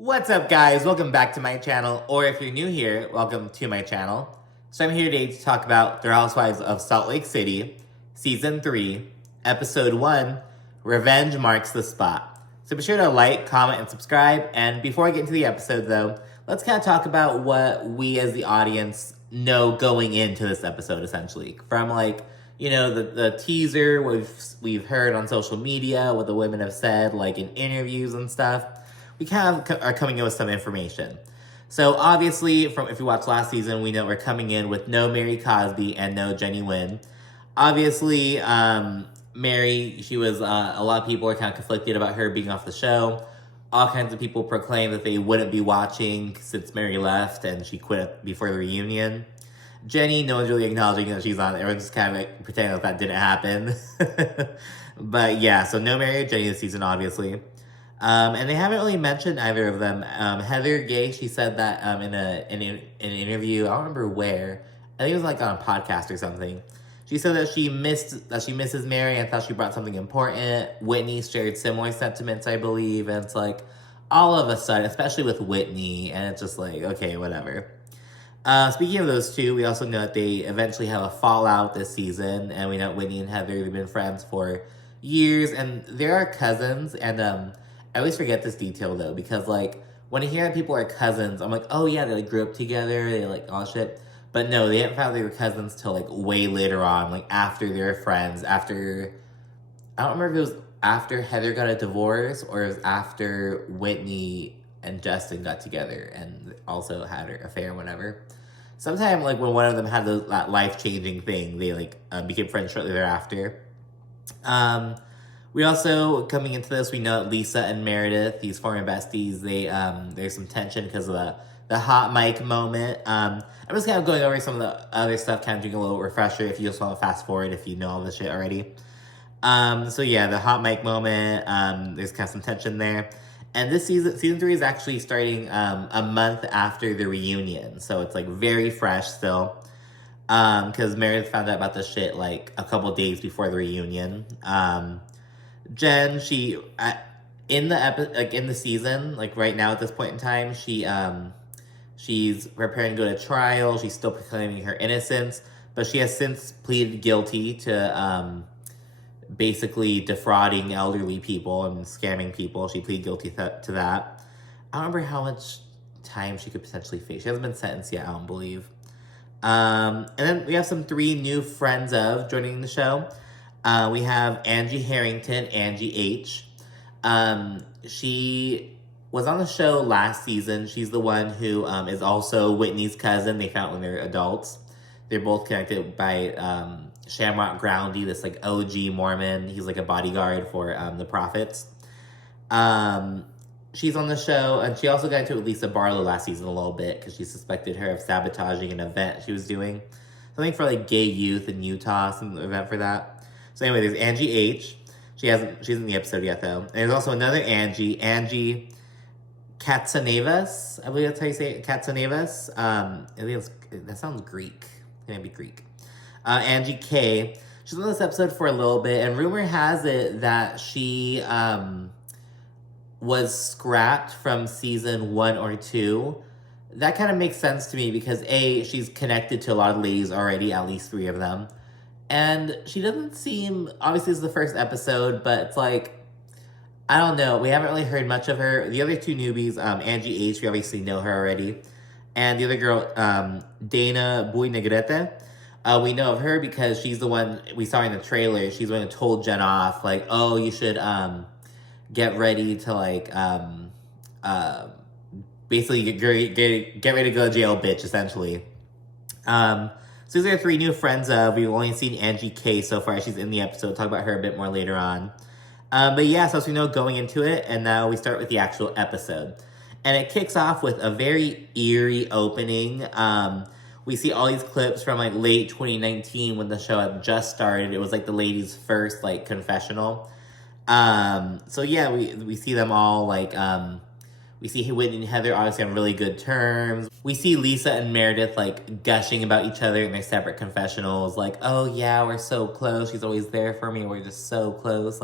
What's up, guys? Welcome back to my channel, or if you're new here, welcome to my channel. So I'm here today to talk about The Housewives of Salt Lake City, Season 3, Episode 1, Revenge Marks the Spot. So be sure to like, comment, and subscribe. And before I get into the episode, though, let's kind of talk about what we as the audience know going into this episode, essentially. From, the teaser we've heard on social media, what the women have said, like in interviews and stuff. We kind of are coming in with some information. So obviously, if you watched last season, we know we're coming in with no Mary Cosby and no Jenny Nguyen. Obviously, Mary, she was, a lot of people are kind of conflicted about her being off the show. All kinds of people proclaim that they wouldn't be watching since Mary left and she quit before the reunion. Jenny, no one's really acknowledging that she's on. Everyone's just kind of pretending that didn't happen. But yeah, so no Mary or Jenny this season, obviously. And they haven't really mentioned either of them. Heather Gay, she said that in an interview, I don't remember where. I think it was like on a podcast or something. She said that she misses Mary and thought she brought something important. Whitney shared similar sentiments, I believe. And it's like, all of a sudden, especially with Whitney, and it's just like, okay, whatever. Speaking of those two, we also know that they eventually have a fallout this season. And we know Whitney and Heather, they've been friends for years. And they are cousins, and I always forget this detail, though, because, when I hear that people are cousins, I'm like, oh, yeah, they, grew up together, they, all shit. But no, they didn't find out they were cousins till, way later on, after they were friends, after, I don't remember if it was after Heather got a divorce, or it was after Whitney and Justin got together and also had an affair or whatever. Sometime, when one of them had that life-changing thing, they, became friends shortly thereafter. We also, coming into this, we know that Lisa and Meredith, these former besties, there's some tension because of the hot mic moment. I'm just kind of going over some of the other stuff, kind of doing a little refresher if you just want to fast forward if you know all this shit already. So yeah, the hot mic moment, there's kind of some tension there. And this season 3 is actually starting a month after the reunion. So it's very fresh still. Because Meredith found out about this shit a couple days before the reunion. Jen, she in the season, right now at this point in time, she's preparing to go to trial. She's still proclaiming her innocence, but she has since pleaded guilty to basically defrauding elderly people and scamming people. She pleaded guilty to that. I don't remember how much time she could potentially face. She hasn't been sentenced yet, I don't believe. And then we have some 3 new friends of joining the show. We have Angie Harrington, Angie H. She was on the show last season. She's the one who is also Whitney's cousin. They found when they're adults. They're both connected by Shamrock Groundy, this OG Mormon. He's a bodyguard for the prophets. She's on the show, and she also got into it with Lisa Barlow last season a little bit because she suspected her of sabotaging an event she was doing. Something for gay youth in Utah, some event for that. So anyway, there's Angie H. She's in the episode yet, though. And there's also another Angie Katsanevas. I believe that's how you say it, Katsanevas. I think that sounds Greek. It might be Greek. Angie K. She's on this episode for a little bit, and rumor has it that she was scrapped from season 1 or 2. That kind of makes sense to me because A, she's connected to a lot of ladies already, at least 3 of them. And she doesn't seem, obviously it's the first episode, but it's I don't know. We haven't really heard much of her. The other 2 newbies, Angie H., we obviously know her already. And the other girl, Dana Boy Negrete, we know of her because she's the one we saw in the trailer. She's the one who told Jen off, oh, you should get ready to, basically get ready to go to jail, bitch, essentially. So these are 3 new friends of. We've only seen Angie K so far. She's in the episode. We'll talk about her a bit more later on. But yeah, so as we know, going into it, and now we start with the actual episode. And it kicks off with a very eerie opening. We see all these clips from late 2019 when the show had just started. It was the ladies' first confessional. So yeah, we see them all we see Whitney and Heather obviously on really good terms. We see Lisa and Meredith gushing about each other in their separate confessionals. Oh yeah, we're so close. She's always there for me. We're just so close.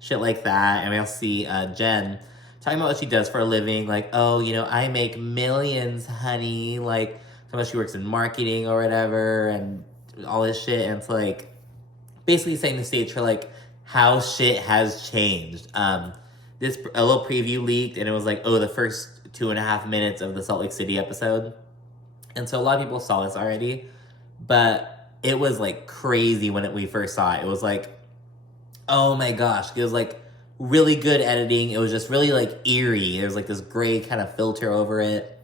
Shit like that. And we also see Jen talking about what she does for a living. Like, oh, I make millions, honey. Like, how much she works in marketing or whatever, and all this shit. And it's like, basically setting the stage for like how shit has changed. This a little preview leaked, and it was like, oh, the first 2.5 minutes of the Salt Lake City episode. And so a lot of people saw this already, but it was like crazy when we first saw it. It was like, oh my gosh, it was like really good editing. It was just really like eerie. There was like this gray kind of filter over it.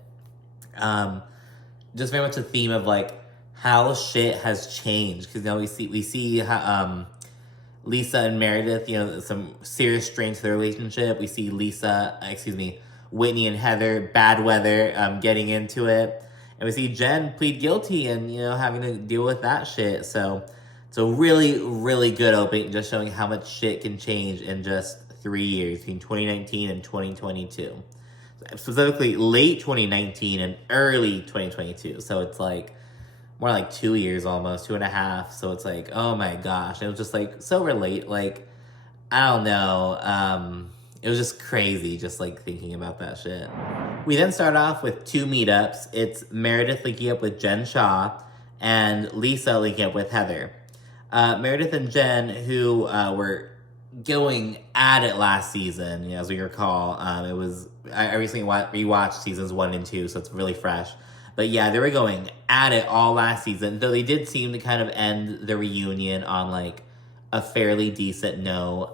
Just very much a theme of like how shit has changed. Because now we see how Lisa and Meredith, some serious strains to their relationship. We see Whitney and Heather, bad weather, getting into it. And we see Jen plead guilty and, having to deal with that shit. So it's a really, really good opening, just showing how much shit can change in just 3 years, between 2019 and 2022. Specifically, late 2019 and early 2022. So it's like more like 2 years almost, 2.5. So it's like, oh my gosh. It was just like so relate. Like, I don't know. It was just crazy just like thinking about that shit. We then start off with 2 meetups. It's Meredith linking up with Jen Shah and Lisa linking up with Heather. Meredith and Jen, who were going at it last season, as we recall. I recently rewatched seasons 1 and 2, so it's really fresh. But yeah, they were going at it all last season, though they did seem to kind of end the reunion on like a fairly decent note.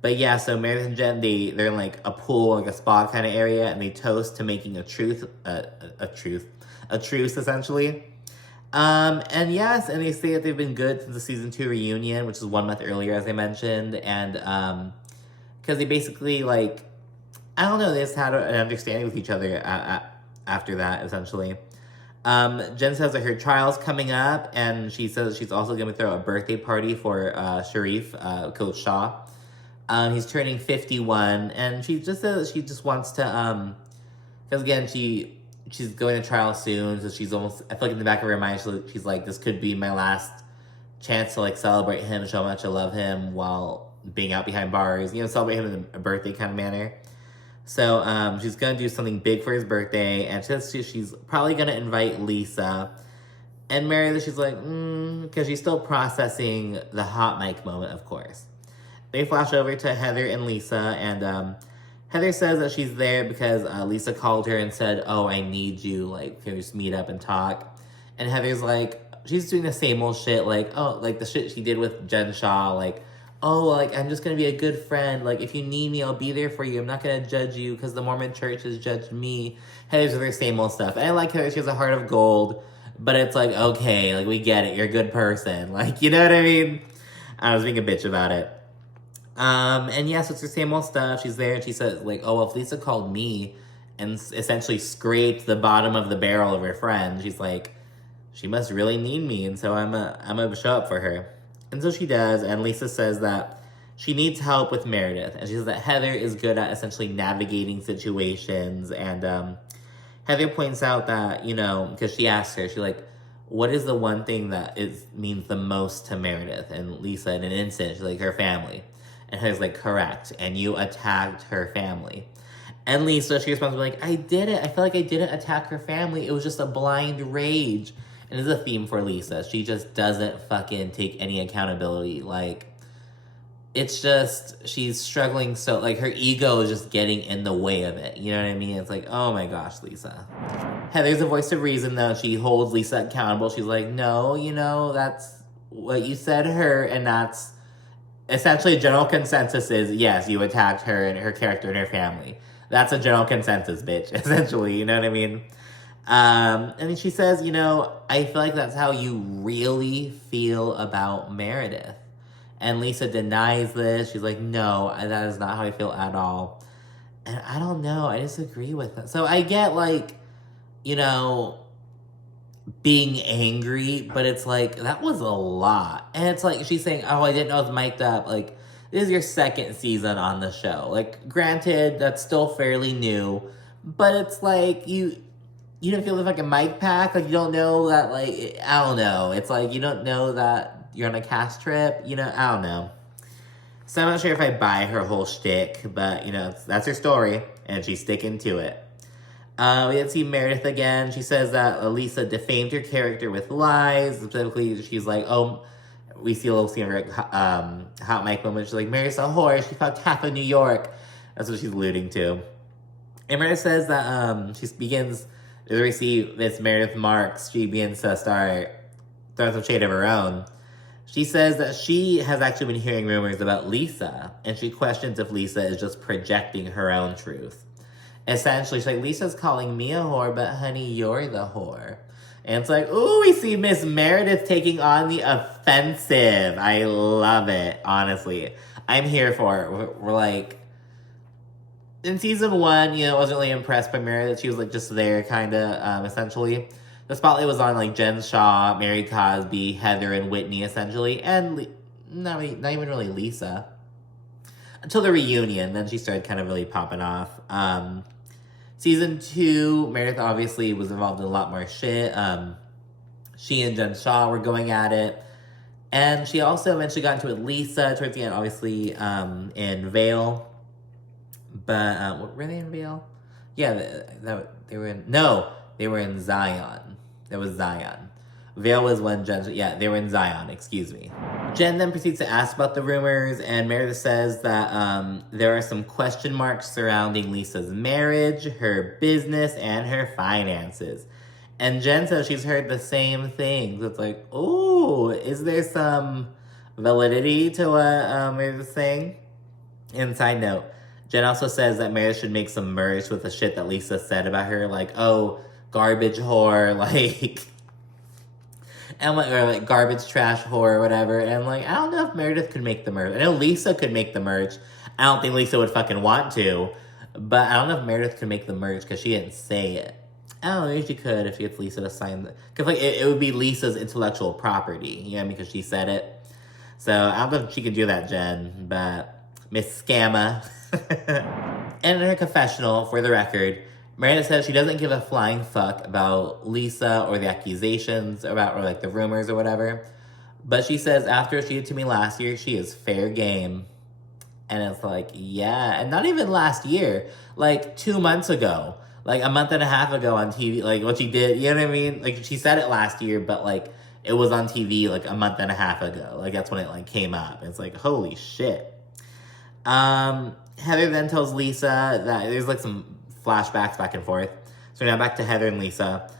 But yeah, so Meredith and Jen, they're in like a pool, like a spa kind of area, and they toast to making a truce essentially. And yes, and they say that they've been good since the season 2 reunion, which is 1 month earlier, as I mentioned, and because they basically like, I don't know, they just had an understanding with each other after that, essentially. Jen says that her trial's coming up, and she says she's also going to throw a birthday party for Sharrieff, Coach Shah. He's turning 51, and she just says that she just wants to, because again, she's going to trial soon, so she's almost, I feel like in the back of her mind, she's like, this could be my last chance to like celebrate him, show how much I love him while being out behind bars, celebrate him in a birthday kind of manner. So she's going to do something big for his birthday, and she's probably going to invite Lisa. And Meredith, she's like, because she's still processing the hot mic moment, of course. They flash over to Heather and Lisa, and Heather says that she's there because Lisa called her and said, oh, I need you, like, can we just meet up and talk? And Heather's like, she's doing the same old shit, like, oh, like the shit she did with Jen Shah, like, oh, like, I'm just going to be a good friend. Like, if you need me, I'll be there for you. I'm not going to judge you because the Mormon Church has judged me. Heather's with her same old stuff. And I like Heather. She has a heart of gold. But it's like, okay, like, we get it. You're a good person. Like, you know what I mean? I was being a bitch about it. And yes, it's her same old stuff. She's there and she says, like, oh, well, if Lisa called me and essentially scraped the bottom of the barrel of her friend, she's like, she must really need me. And so I'm gonna show up for her. And so she does, and Lisa says that she needs help with Meredith. And she says that Heather is good at essentially navigating situations. And Heather points out that, because she asked her, she's like, what is the one thing that means the most to Meredith? And Lisa, in an instant, she's like, her family. And Heather's like, correct. And you attacked her family. And Lisa, she responds like, I didn't. I feel like I didn't attack her family. It was just a blind rage. And it's a theme for Lisa. She just doesn't fucking take any accountability. Like, it's just, she's struggling so, like, her ego is just getting in the way of it. You know what I mean? It's like, oh my gosh, Lisa. Heather's a voice of reason, though. She holds Lisa accountable. She's like, no, that's what you said to her. And that's essentially a general consensus is, yes, you attacked her and her character and her family. That's a general consensus, bitch, essentially. You know what I mean? And then she says, I feel like that's how you really feel about Meredith. And Lisa denies this. She's like, no, that is not how I feel at all. And I don't know. I disagree with that. So I get, like, being angry, but it's like, that was a lot. And it's like, she's saying, oh, I didn't know it was mic'd up. Like, this is your 2nd season on the show. Like, granted, that's still fairly new, but it's like, you didn't feel the fucking mic pack? Like, you don't know that, like, I don't know. It's like, you don't know that you're on a cast trip? I don't know. So I'm not sure if I buy her whole shtick, but, you know, that's her story, and she's sticking to it. We didn't see Meredith again. She says that Lisa defamed her character with lies. Specifically, she's like, oh, we see a little scene of her hot mic moment. She's like, Meredith's a whore. She fucked half of New York. That's what she's alluding to. And Meredith says that she begins to receive this Meredith Marks. She begins to start some shade of her own. She says that she has actually been hearing rumors about Lisa, and she questions if Lisa is just projecting her own truth. Essentially, she's like, Lisa's calling me a whore, but honey, you're the whore. And it's like, ooh, we see Miss Meredith taking on the offensive. I love it, honestly. I'm here for it. We're like, in season 1, you know, I wasn't really impressed by Meredith. She was like just there, kind of, essentially. The spotlight was on like Jen Shah, Mary Cosby, Heather, and Whitney, essentially. And not even really Lisa. Until the reunion, then she started kind of really popping off. Season 2, Meredith obviously was involved in a lot more shit. She and Jen Shah were going at it. And she also eventually got into it with Lisa towards the end, obviously, in Vale. But, were they in Vale? Yeah, they were in Zion. That was Zion. Vale was when they were in Zion, excuse me. Jen then proceeds to ask about the rumors, and Meredith says that there are some question marks surrounding Lisa's marriage, her business, and her finances. And Jen says she's heard the same things. It's like, ooh, is there some validity to what Meredith's saying? And side note, Jen also says that Meredith should make some merch with the shit that Lisa said about her, like, oh, garbage whore, like... and like garbage trash whore or whatever. And like, I don't know if Meredith could make the merch. I know Lisa could make the merch. I don't think Lisa would fucking want to. But I don't know if Meredith could make the merch because she didn't say it. I don't know, maybe she could if she gets Lisa to sign the... Because like, it would be Lisa's intellectual property. You know what I mean? Because she said it. So I don't know if she could do that, Jen. But Miss Scamma. And in her confessional, for the record, Meredith says she doesn't give a flying fuck about Lisa or the accusations about, or like the rumors or whatever. But she says after she did to me last year, she is fair game. And it's like, yeah. And not even last year. Like 2 months ago. Like a month and a half ago on TV. Like what she did, you know what I mean? Like she said it last year, but like it was on TV like a month and a half ago. Like that's when it like came up. It's like, holy shit. Heather then tells Lisa that there's like some flashbacks back and forth. So now back to Heather and Lisa.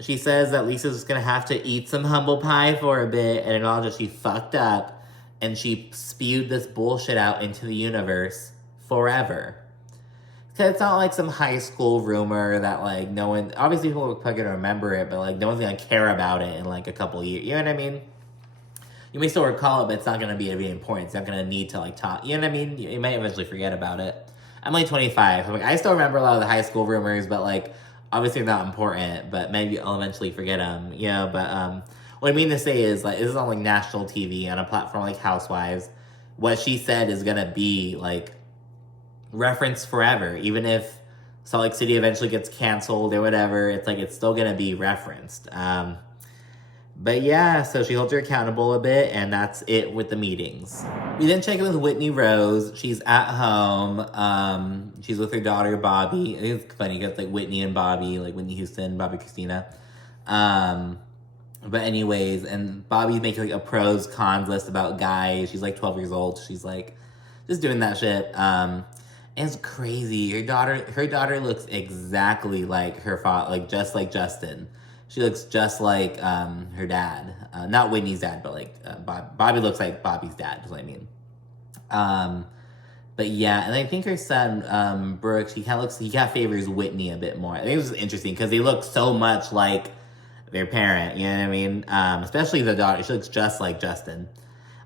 She says that Lisa's just gonna have to eat some humble pie for a bit and acknowledge that she fucked up and she spewed this bullshit out into the universe forever. Because it's not like some high school rumor that like no one, obviously people are probably gonna remember it, but like no one's gonna care about it in like a couple years. You know what I mean? You may still recall it, but it's not gonna be important. It's not gonna need to like talk. You know what I mean? You might eventually forget about it. I'm only 25. Like, I still remember a lot of the high school rumors, but like, obviously they're not important, but maybe I'll eventually forget them, you know, but what I mean to say is, like, this is on, like, national TV on a platform like Housewives. What she said is gonna be, like, referenced forever, even if Salt Lake City eventually gets canceled or whatever, it's like, it's still gonna be referenced. But yeah, so she holds her accountable a bit, and that's it with the meetings. We then check in with Whitney Rose. She's at home. She's with her daughter, Bobby. I think it's funny because like Whitney and Bobby, like Whitney Houston, Bobby Christina. But anyways, and Bobby's making like a pros, cons list about guys. She's like 12 years old. She's like just doing that shit. And it's crazy. Her daughter looks exactly like her father, like just like Justin. She looks just like her dad. Not Whitney's dad, but like Bobby looks like Bobby's dad, is what I mean. But yeah, and I think her son, Brooks, he kind of favors Whitney a bit more. I think it was interesting because they look so much like their parent, you know what I mean? Especially the daughter, she looks just like Justin.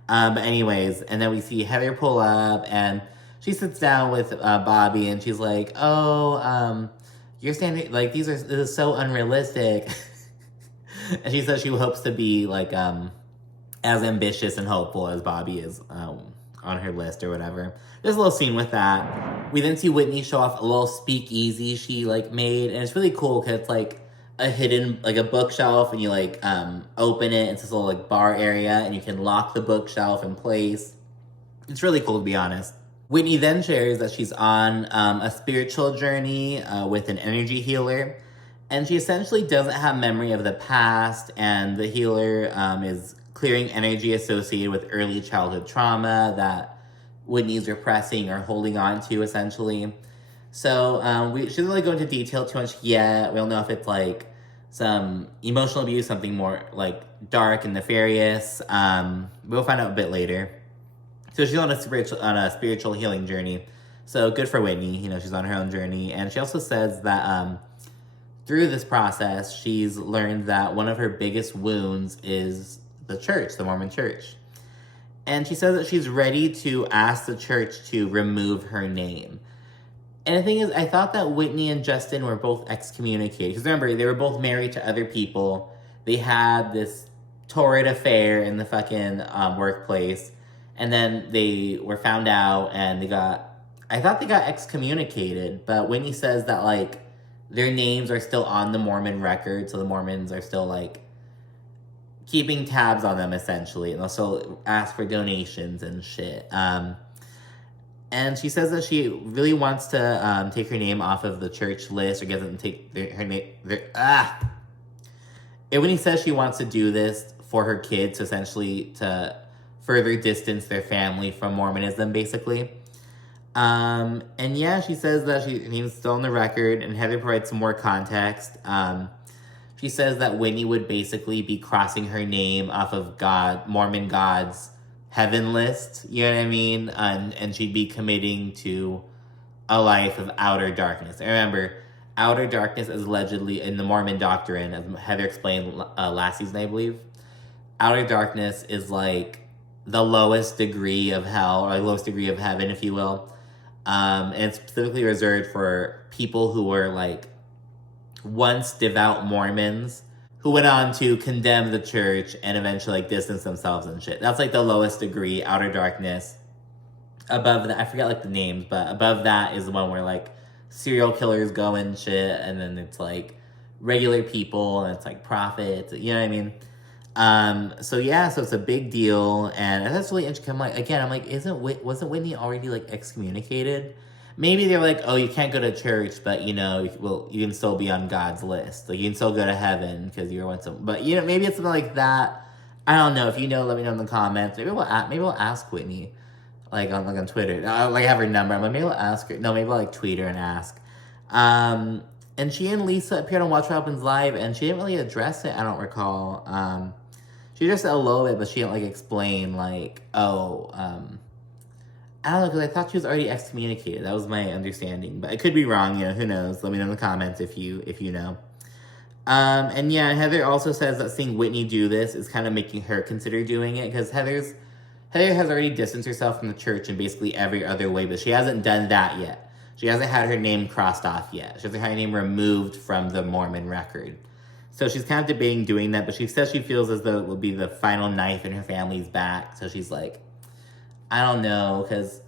But anyways, and then we see Heather pull up and she sits down with Bobby and she's like, oh, you're standing, like, this is so unrealistic. And she says she hopes to be, like, as ambitious and hopeful as Bobby is on her list or whatever. There's a little scene with that. We then see Whitney show off a little speakeasy she, like, made. And it's really cool because it's, like, a hidden, like, a bookshelf. And you, like, open it. It's this little, like, bar area. And you can lock the bookshelf in place. It's really cool, to be honest. Whitney then shares that she's on a spiritual journey with an energy healer, and she essentially doesn't have memory of the past, and the healer is clearing energy associated with early childhood trauma that Whitney's repressing or holding on to, essentially. So she doesn't really go into detail too much yet. We don't know if it's like some emotional abuse, something more like dark and nefarious. We'll find out a bit later. So she's on a spiritual healing journey. So good for Whitney. You know, she's on her own journey. And she also says that through this process, she's learned that one of her biggest wounds is the church, the Mormon Church. And she says that she's ready to ask the church to remove her name. And the thing is, I thought that Whitney and Justin were both excommunicated. Because remember, they were both married to other people. They had this torrid affair in the fucking workplace. And then they were found out and I thought they got excommunicated. But Whitney says that, like, their names are still on the Mormon record. So the Mormons are still, like, keeping tabs on them, essentially. And also ask for donations and shit. And she says that she really wants to take her name off of the church list, or doesn't take her name. And Whitney says she wants to do this for her kids, essentially to further distance their family from Mormonism, basically. And yeah, she says that her name's still on the record, and Heather provides some more context. She says that Whitney would basically be crossing her name off of Mormon God's heaven list, you know what I mean? And she'd be committing to a life of outer darkness. And remember, outer darkness is allegedly, in the Mormon doctrine, as Heather explained last season, I believe, outer darkness is like the lowest degree of hell, or lowest degree of heaven, if you will. And it's specifically reserved for people who were like once devout Mormons who went on to condemn the church and eventually like distance themselves and shit. That's like the lowest degree, outer darkness. Above that, I forget like the names, but above that is the one where like serial killers go and shit, and then it's like regular people, and it's like prophets, you know what I mean? So yeah, so it's a big deal, and that's really interesting. I'm like, wasn't Whitney already like excommunicated? Maybe they're like, oh, you can't go to church, but you know, you can still be on God's list. Like you can still go to heaven because you're once. But you know, maybe it's something like that. I don't know. If you know, let me know in the comments. Maybe we'll ask Whitney, like on Twitter. I have her number. I'm like, maybe we'll ask her. No, maybe I'll like tweet her and ask. And she and Lisa appeared on Watch What Happens Live, and she didn't really address it. I don't recall. She just said a little bit, but she didn't like explain like, I don't know, because I thought she was already excommunicated. That was my understanding. But I could be wrong, you know, who knows? Let me know in the comments if you know. And yeah, Heather also says that seeing Whitney do this is kind of making her consider doing it, because Heather has already distanced herself from the church in basically every other way, but she hasn't done that yet. She hasn't had her name crossed off yet. She hasn't had her name removed from the Mormon record. So she's kind of debating doing that, but she says she feels as though it will be the final knife in her family's back. So she's like, I don't know, because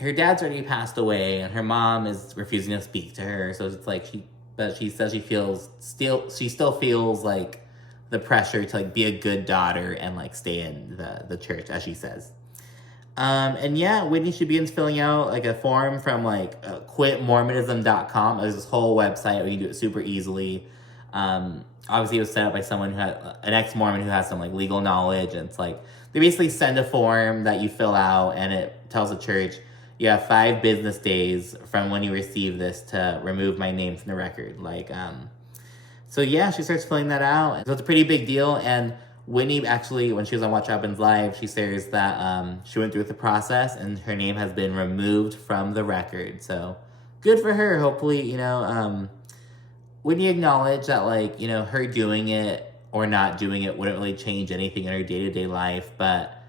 her dad's already passed away, and her mom is refusing to speak to her. So it's like she says she still feels like the pressure to like be a good daughter and like stay in the church, as she says. And yeah, Whitney should begin filling out like a form from like quitmormonism.com. There's this whole website where you can do it super easily. Obviously it was set up by someone who had an ex-Mormon who has some like legal knowledge, and it's like they basically send a form that you fill out, and it tells the church you have 5 business days from when you receive this to remove my name from the record. So yeah, she starts filling that out. So it's a pretty big deal. And Whitney actually, when she was on Watch What Happens Live, she says that she went through the process and her name has been removed from the record. So good for her. Hopefully, you know, Whitney acknowledged that, like, you know, her doing it or not doing it wouldn't really change anything in her day-to-day life, but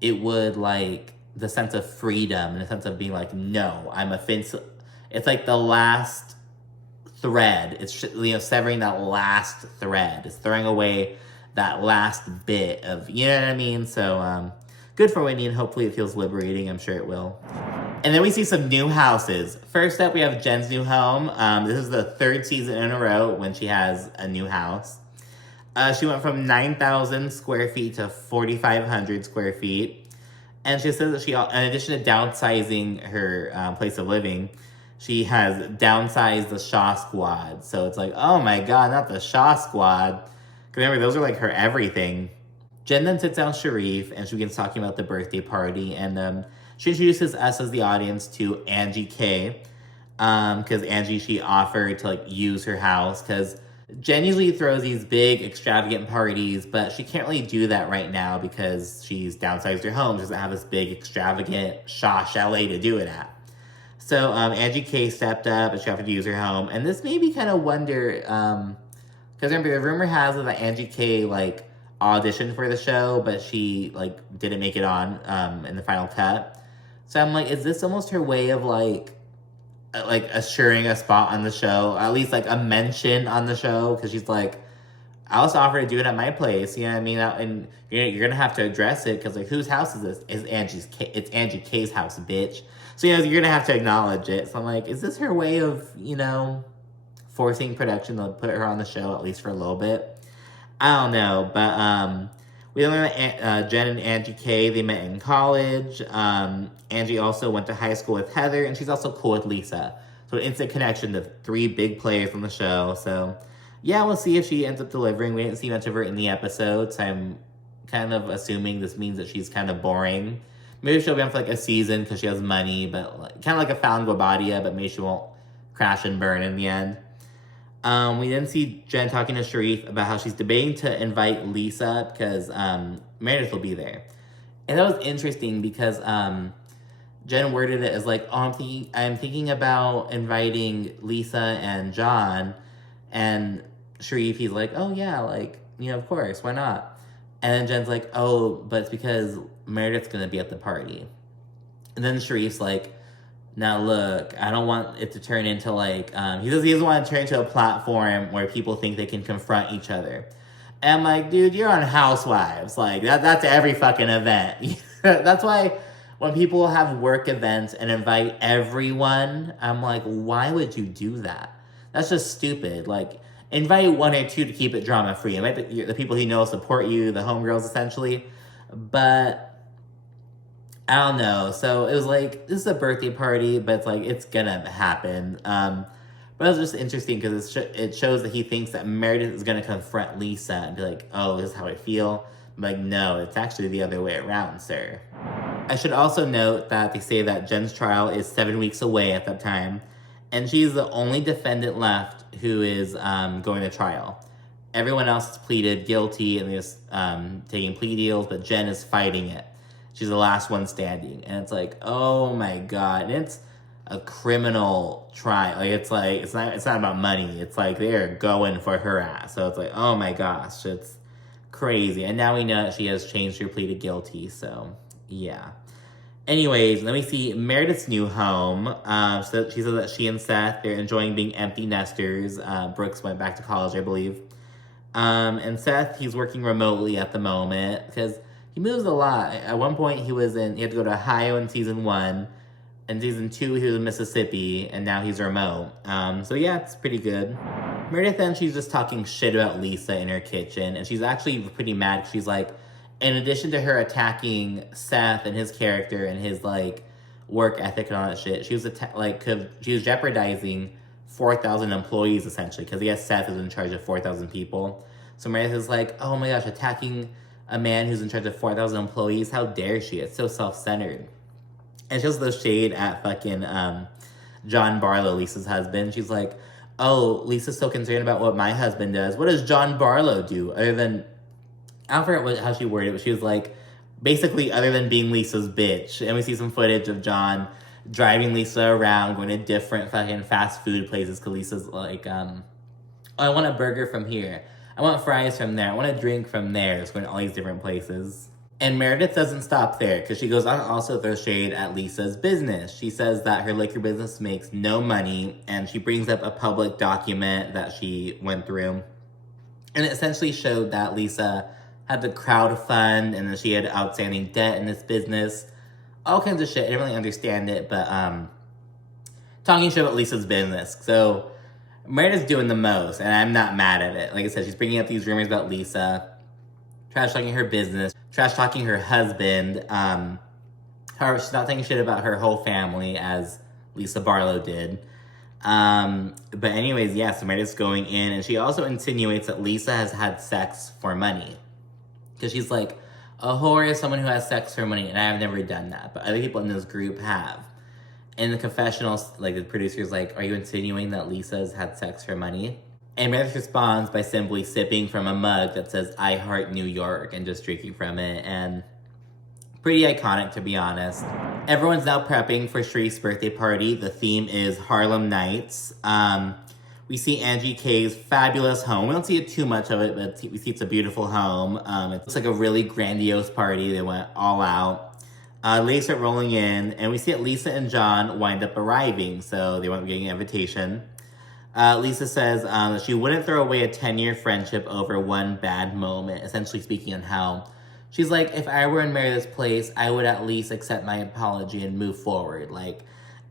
it would, like, the sense of freedom and the sense of being like, no, I'm offensive. It's like the last thread. It's, you know, severing that last thread. It's throwing away that last bit of, you know what I mean? So, good for Whitney, and hopefully it feels liberating. I'm sure it will. And then we see some new houses. First up, we have Jen's new home. This is the 3rd season in a row when she has a new house. She went from 9,000 square feet to 4,500 square feet. And she says that she, in addition to downsizing her place of living, she has downsized the Shah Squad. So it's like, oh my God, not the Shah Squad. Because remember, those are like her everything. Jen then sits down Sharrieff and she begins talking about the birthday party. And she introduces us as the audience to Angie K. Because Angie, she offered to like use her house. Because Jen usually throws these big extravagant parties, but she can't really do that right now because she's downsized her home. She doesn't have this big extravagant Shah chalet to do it at. So Angie K stepped up and she offered to use her home. And this made me kind of wonder, because remember, the rumor has it that Angie K like auditioned for the show, but she like didn't make it on in the final cut. So I'm like, is this almost her way of like assuring a spot on the show, at least like a mention on the show? Because she's like, I also offered to do it at my place, you know what I mean? And you're gonna have to address it because like, whose house is this? It's Angie K's house, bitch. So you know, you're gonna have to acknowledge it. So I'm like, is this her way of, you know, forcing production to put her on the show at least for a little bit? I don't know, but we learned that Jen and Angie K, they met in college. Angie also went to high school with Heather, and she's also cool with Lisa. So an instant connection to 3 big players from the show. So yeah, we'll see if she ends up delivering. We didn't see much of her in the episode, so I'm kind of assuming this means that she's kind of boring. Maybe she'll be on for like a season because she has money, but like, kind of like a Found Guabadia, but maybe she won't crash and burn in the end. We then see Jen talking to Sharrieff about how she's debating to invite Lisa because Meredith will be there. And that was interesting because Jen worded it as like, oh, I'm thinking about inviting Lisa and John. And Sharrieff, he's like, oh yeah, like, you know, of course, why not? And then Jen's like, oh, but it's because Meredith's going to be at the party. And then Sharrieff's like, now look, I don't want it to turn into like, he doesn't want to turn into a platform where people think they can confront each other. And I'm like, dude, you're on Housewives. Like, that's every fucking event. That's why when people have work events and invite everyone, I'm like, why would you do that? That's just stupid. Like, invite 1 or 2 to keep it drama-free. Invite the people who know support you, the homegirls, essentially. But I don't know. So it was like, this is a birthday party, but it's like, it's gonna happen. But it was just interesting because it shows that he thinks that Meredith is gonna confront Lisa and be like, oh, this is how I feel. I'm like, no, it's actually the other way around, sir. I should also note that they say that Jen's trial is 7 weeks away at that time, and she's the only defendant left who is going to trial. Everyone else has pleaded guilty and they're just taking plea deals, but Jen is fighting it. She's the last one standing. And it's like, oh my God. And it's a criminal trial. Like, it's not about money. It's like they're going for her ass. So it's like, oh my gosh, it's crazy. And now we know that she has changed her plea to guilty. So yeah. Anyways, let me see Meredith's new home. So she says that she and Seth, they're enjoying being empty nesters. Brooks went back to college, I believe. And Seth, he's working remotely at the moment because he moves a lot. At one point, he had to go to Ohio in season 1. In season 2, he was in Mississippi, and now he's remote. So yeah, it's pretty good. Meredith then, she's just talking shit about Lisa in her kitchen, and she's actually pretty mad. She's like, in addition to her attacking Seth and his character and his like work ethic and all that shit, she was jeopardizing 4,000 employees essentially because yes, Seth is in charge of 4,000 people. So Meredith is like, oh my gosh, attacking a man who's in charge of 4,000 employees, how dare she? It's so self-centered. And she also throws shade at fucking John Barlow, Lisa's husband. She's like, oh, Lisa's so concerned about what my husband does. What does John Barlow do other than, I don't forget how she worded it, but she was like, basically other than being Lisa's bitch. And we see some footage of John driving Lisa around, going to different fucking fast food places because Lisa's like, oh, I want a burger from here. I want fries from there. I want a drink from there. It's going to all these different places. And Meredith doesn't stop there because she goes on also throw shade at Lisa's business. She says that her liquor business makes no money, and she brings up a public document that she went through. And it essentially showed that Lisa had to crowdfund and that she had outstanding debt in this business. All kinds of shit. I didn't really understand it, but talking shit about Lisa's business. So Meredith's doing the most, and I'm not mad at it. Like I said, she's bringing up these rumors about Lisa, trash-talking her business, trash-talking her husband. However, she's not saying shit about her whole family, as Lisa Barlow did. But anyways, yeah, so Meredith's going in, and she also insinuates that Lisa has had sex for money. Because she's like, a whore is someone who has sex for money, and I have never done that, but other people in this group have. In the confessionals, like, the producer's like, are you insinuating that Lisa has had sex for money? And Meredith responds by simply sipping from a mug that says, I heart New York, and just drinking from it, and pretty iconic, to be honest. Everyone's now prepping for Sharrieff's birthday party. The theme is Harlem Nights. We see Angie K's fabulous home. We don't see too much of it, but we see it's a beautiful home. It looks like a really grandiose party. They went all out. Ladies start rolling in, and we see that Lisa and John wind up arriving, so they won't be getting an invitation. Lisa says that she wouldn't throw away a 10-year friendship over one bad moment, essentially speaking on how she's like, if I were in Meredith's place, I would at least accept my apology and move forward. Like,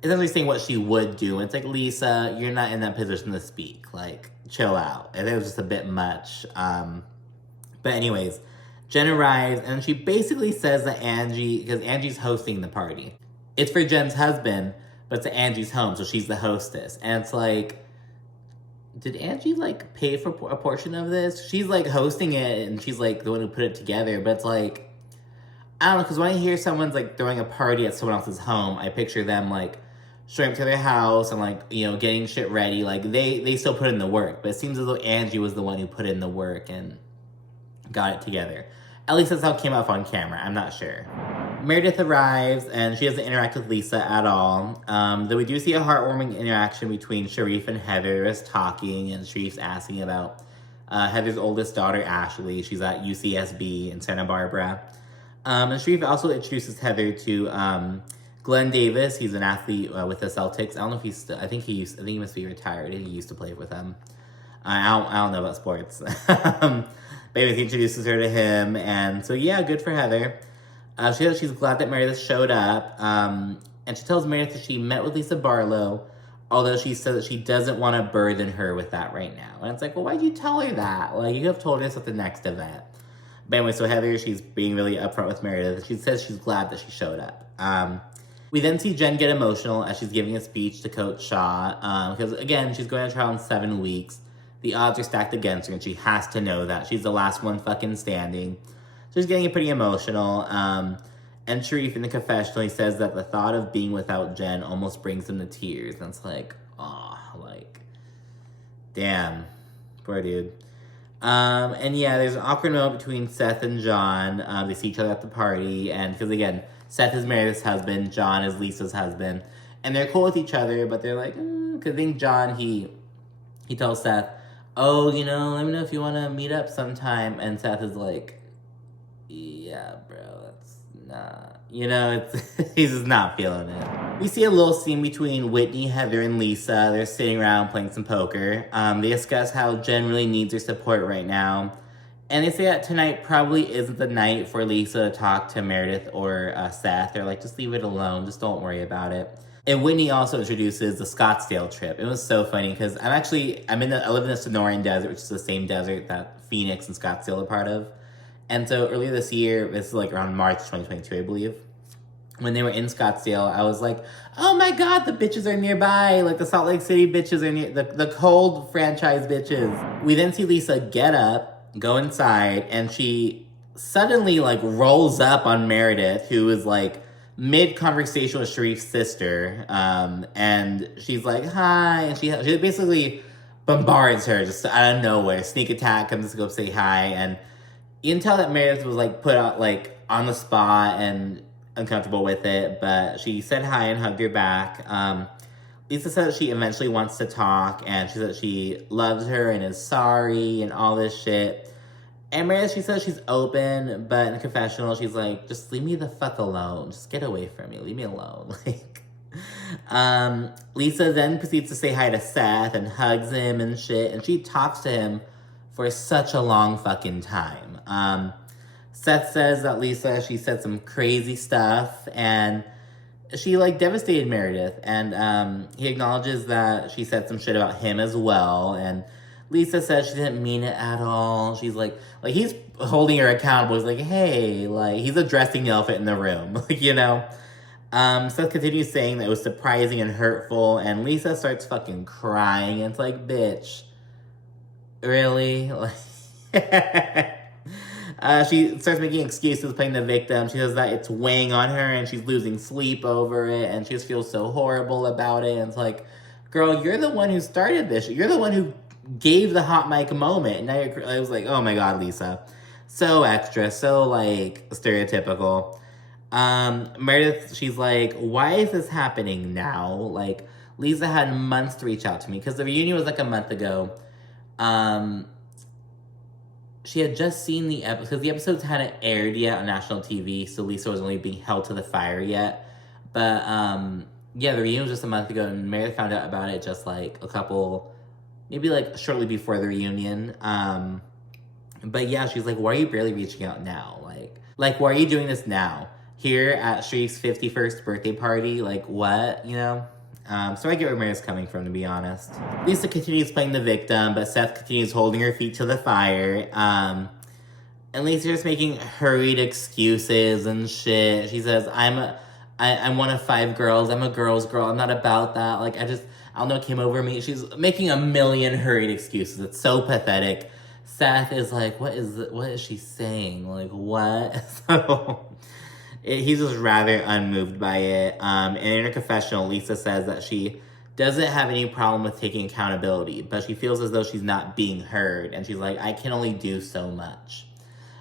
essentially saying what she would do. And it's like, Lisa, you're not in that position to speak. Like, chill out. And it was just a bit much. But anyways, Jen arrives, and she basically says that Angie, because Angie's hosting the party. It's for Jen's husband, but it's at Angie's home, so she's the hostess. And it's like, did Angie, like, pay for a portion of this? She's, like, hosting it, and she's, like, the one who put it together. But it's like, I don't know, because when I hear someone's, like, throwing a party at someone else's home, I picture them, like, showing up to their house and, like, you know, getting shit ready. Like, they still put in the work. But it seems as though Angie was the one who put in the work and got it together. At least that's how it came off on camera. I'm not sure. Meredith arrives, and she doesn't interact with Lisa at all. Though we do see a heartwarming interaction between Sharrieff and Heather as talking, and Sharrieff's asking about Heather's oldest daughter, Ashley. She's at UCSB in Santa Barbara. And Sharrieff also introduces Heather to Glenn Davis. He's an athlete with the Celtics. I don't know if he's still, I think he must be retired. He used to play with them. I don't know about sports. But anyways, he introduces her to him, and so yeah, good for Heather. She says she's glad that Meredith showed up, and she tells Meredith that she met with Lisa Barlow, although she says that she doesn't want to burden her with that right now. And it's like, well, why'd you tell her that? Like, you could have told us at the next event. But anyway, so Heather, she's being really upfront with Meredith. She says she's glad that she showed up. We then see Jen get emotional as she's giving a speech to Coach Shah, because, again, she's going to trial in 7 weeks. The odds are stacked against her, and she has to know that. She's the last one fucking standing. So she's getting pretty emotional. And Sharrieff in the confessional, he says that the thought of being without Jen almost brings him to tears. And it's like, like, damn. Poor dude. And yeah, there's an awkward moment between Seth and John. They see each other at the party. And because, again, Seth is Meredith's husband. John is Lisa's husband. And they're cool with each other, but they're like, because I think John, he tells Seth, oh, you know, let me know if you want to meet up sometime. And Seth is like, yeah, bro, that's not, you know, he's just not feeling it. We see a little scene between Whitney, Heather, and Lisa. They're sitting around playing some poker. They discuss how Jen really needs her support right now. And they say that tonight probably isn't the night for Lisa to talk to Meredith or Seth. They're like, just leave it alone. Just don't worry about it. And Whitney also introduces the Scottsdale trip. It was so funny because I live in the Sonoran Desert, which is the same desert that Phoenix and Scottsdale are part of. And so earlier this year, this is like around March 2022, I believe, when they were in Scottsdale, I was like, oh my God, the bitches are nearby. Like the Salt Lake City bitches are near, the cold franchise bitches. We then see Lisa get up, go inside, and she suddenly like rolls up on Meredith, who is like, mid-conversation with Sharrieff's sister, and she's like, hi, and she basically bombards her just out of nowhere. Sneak attack, comes to go say hi, and you can tell that Meredith was, like, put out, like, on the spot and uncomfortable with it, but she said hi and hugged her back. Lisa said that she eventually wants to talk, and she said that she loves her and is sorry and all this shit. And Meredith, she says she's open, but in the confessional, she's like, just leave me the fuck alone. Just get away from me. Leave me alone. Lisa then proceeds to say hi to Seth and hugs him and shit. And she talks to him for such a long fucking time. Seth says that Lisa, she said some crazy stuff. And she, like, devastated Meredith. And he acknowledges that she said some shit about him as well. And Lisa says she didn't mean it at all. She's like he's holding her accountable. He's like, hey, like, he's addressing the elephant in the room, you know? Seth continues saying that it was surprising and hurtful, and Lisa starts fucking crying, and it's like, bitch, really? She starts making excuses, playing the victim. She says that it's weighing on her, and she's losing sleep over it, and she just feels so horrible about it, and it's like, girl, you're the one who started this. You're the one who gave the hot mic moment, and now I was like, oh my god, Lisa. So extra, so, like, stereotypical. Meredith, she's like, why is this happening now? Like, Lisa had months to reach out to me because the reunion was like a month ago. She had just seen the episode, because the episodes hadn't aired yet on national TV, so Lisa was only being held to the fire yet. But, yeah, the reunion was just a month ago, and Meredith found out about it just, like, maybe, like, shortly before the reunion. But, yeah, she's like, why are you barely reaching out now? Like, why are you doing this now? Here at Sharrieff's 51st birthday party, like, what, you know? So I get where Meredith's coming from, to be honest. Lisa continues playing the victim, but Seth continues holding her feet to the fire. And Lisa's just making hurried excuses and shit. She says, I'm one of 5 girls. I'm a girl's girl. I'm not about that. Like, I don't know what came over me. She's making a million hurried excuses. It's so pathetic. Seth is like, what is she saying? Like, what? So... he's just rather unmoved by it. And in her confessional, Lisa says that she doesn't have any problem with taking accountability, but she feels as though she's not being heard. And she's like, I can only do so much.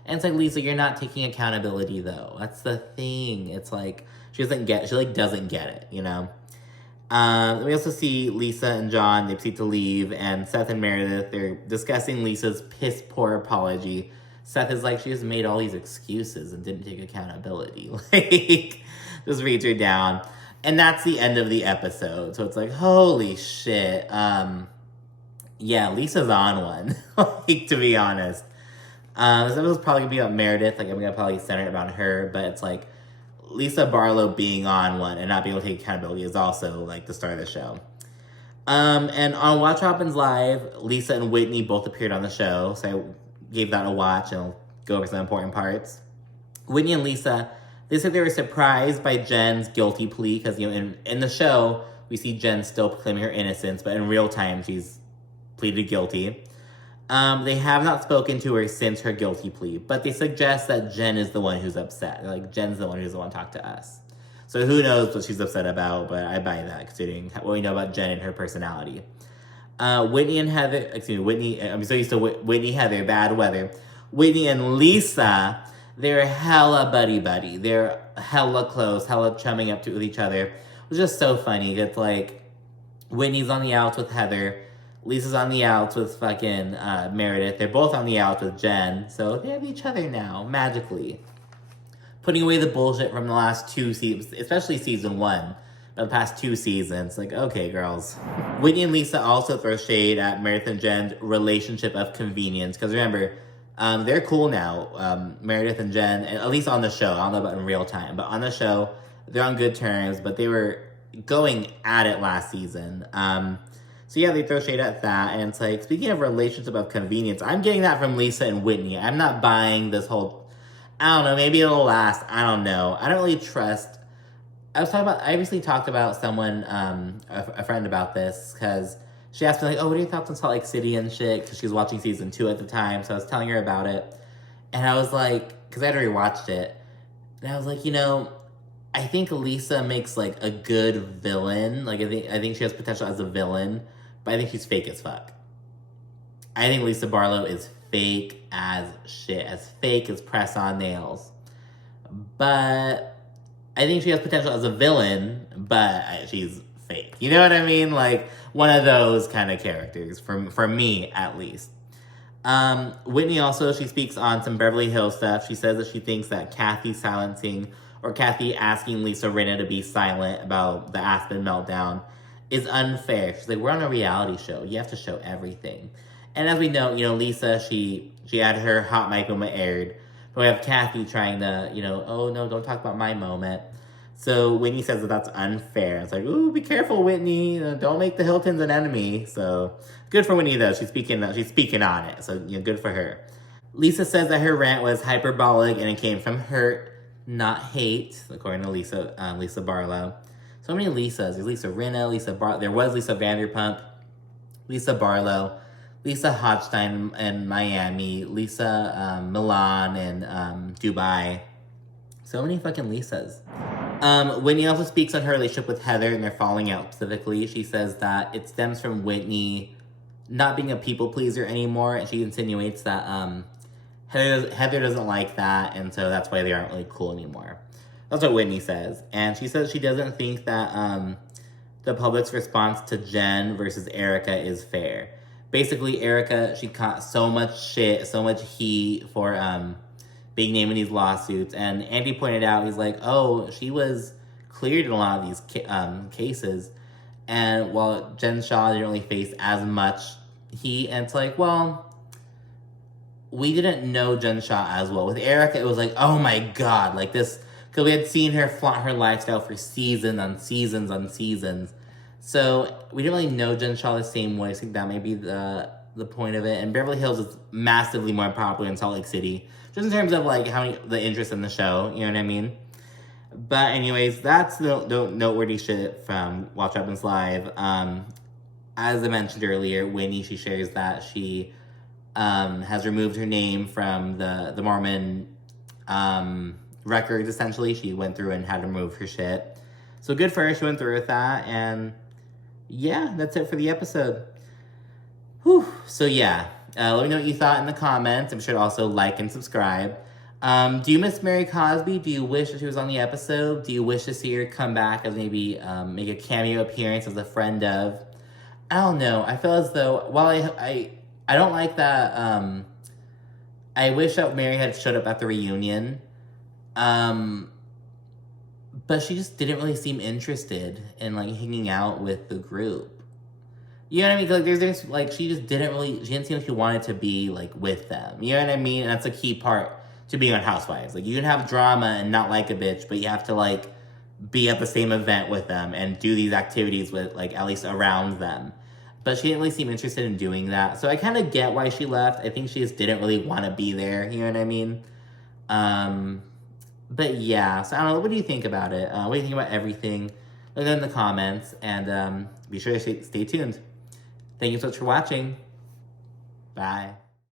And it's like, Lisa, you're not taking accountability, though. That's the thing. It's like, she doesn't get it, you know? We also see Lisa and John, they proceed to leave, and Seth and Meredith, they're discussing Lisa's piss-poor apology. Seth is like, she just made all these excuses and didn't take accountability. Like, just reads her down. And that's the end of the episode. So it's like, holy shit. Yeah, Lisa's on one, like, to be honest. This episode's probably going to be about Meredith. Like, I'm going to probably center it about her. But it's like, Lisa Barlow being on one and not being able to take accountability is also, like, the star of the show. And on Watch What Happens Live, Lisa and Whitney both appeared on the show. So I gave that a watch, and I'll go over some important parts. Whitney and Lisa, they said they were surprised by Jen's guilty plea, because, you know, in the show, we see Jen still proclaiming her innocence, but in real time, she's pleaded guilty. They have not spoken to her since her guilty plea, but they suggest that Jen is the one who's upset. They're like, Jen's the one who doesn't want to talk to us. So who knows what she's upset about, but I buy that, considering what we know about Jen and her personality. Whitney and Heather, I'm so used to Whitney, Heather, bad weather. Whitney and Lisa, they're hella buddy-buddy. They're hella close, hella chumming up with each other. It was just so funny. It's like, Whitney's on the outs with Heather. Lisa's on the outs with fucking Meredith. They're both on the outs with Jen. So they have each other now, magically. Putting away the bullshit from the last 2 seasons, especially season 1. The past 2 seasons. Like, okay, girls. Whitney and Lisa also throw shade at Meredith and Jen's relationship of convenience. Because remember, they're cool now. Meredith and Jen, at least on the show. I don't know about in real time. But on the show, they're on good terms. But they were going at it last season. So yeah, they throw shade at that. And it's like, speaking of relationship of convenience, I'm getting that from Lisa and Whitney. I'm not buying this whole, I don't know, maybe it'll last. I don't know. I don't really trust. I recently talked about someone, a friend about this, because she asked me, like, oh, what are your thoughts on Salt Lake City and shit? Because she was watching season 2 at the time, so I was telling her about it. And I was like, because I had already watched it, and I was like, you know, I think Lisa makes, like, a good villain. Like, I think she has potential as a villain, but I think she's fake as fuck. I think Lisa Barlow is fake as shit, as fake as press-on nails. But I think she has potential as a villain, but she's fake. You know what I mean? Like, one of those kind of characters, for me, at least. Whitney also, she speaks on some Beverly Hills stuff. She says that she thinks that Kathy asking Lisa Rinna to be silent about the Aspen meltdown is unfair. She's like, we're on a reality show. You have to show everything. And as we know, you know, Lisa, she had her hot mic moment aired. But we have Kathy trying to, you know, oh, no, don't talk about my moment. So Whitney says that that's unfair. It's like, ooh, be careful, Whitney. Don't make the Hiltons an enemy. So good for Whitney, though. She's speaking on it. So, you know, good for her. Lisa says that her rant was hyperbolic and it came from hurt. not hate, according to Lisa Barlow. So many Lisas. There's Lisa Rinna, there was Lisa Vanderpump, Lisa Barlow, Lisa Hodgstein in Miami, Lisa Milan in Dubai. So many fucking Lisas. Whitney also speaks on her relationship with Heather and their falling out specifically. She says that it stems from Whitney not being a people pleaser anymore, and she insinuates that Heather doesn't like that, and so that's why they aren't really cool anymore. That's what Whitney says. And she says she doesn't think that the public's response to Jen versus Erica is fair. Basically, Erica, she caught so much shit, so much heat for being named in these lawsuits. And Andy pointed out, he's like, oh, she was cleared in a lot of these cases. And while Jen Shah didn't really face as much heat, and it's like, well, we didn't know Jen Shah as well. With Erica, it was like, oh my God, like this, because we had seen her flaunt her lifestyle for seasons on seasons on seasons. So we didn't really know Jen Shah the same way. I think that may be the point of it. And Beverly Hills is massively more popular than Salt Lake City, just in terms of like the interest in the show, you know what I mean? But anyways, that's the noteworthy shit from Watch What Happens Live. As I mentioned earlier, Whitney, she shares that she has removed her name from the Mormon records, essentially. She went through and had to remove her shit. So good for her, she went through with that, and yeah, that's it for the episode. Whew. So yeah, let me know what you thought in the comments. I'm sure to also like and subscribe. Do you miss Mary Cosby? Do you wish that she was on the episode? Do you wish to see her come back as maybe make a cameo appearance as a friend of? I don't know. I feel as though, while I don't like that, I wish that Mary had showed up at the reunion. But she just didn't really seem interested in like hanging out with the group. You know what I mean? Like there's like she didn't seem like she wanted to be like with them. You know what I mean? And that's a key part to being on Housewives. Like you can have drama and not like a bitch, but you have to like be at the same event with them and do these activities with like at least around them. But she didn't really seem interested in doing that. So I kind of get why she left. I think she just didn't really want to be there. You know what I mean? But yeah, so I don't know. What do you think about it? What do you think about everything? Let me know in the comments. And be sure to stay tuned. Thank you so much for watching. Bye.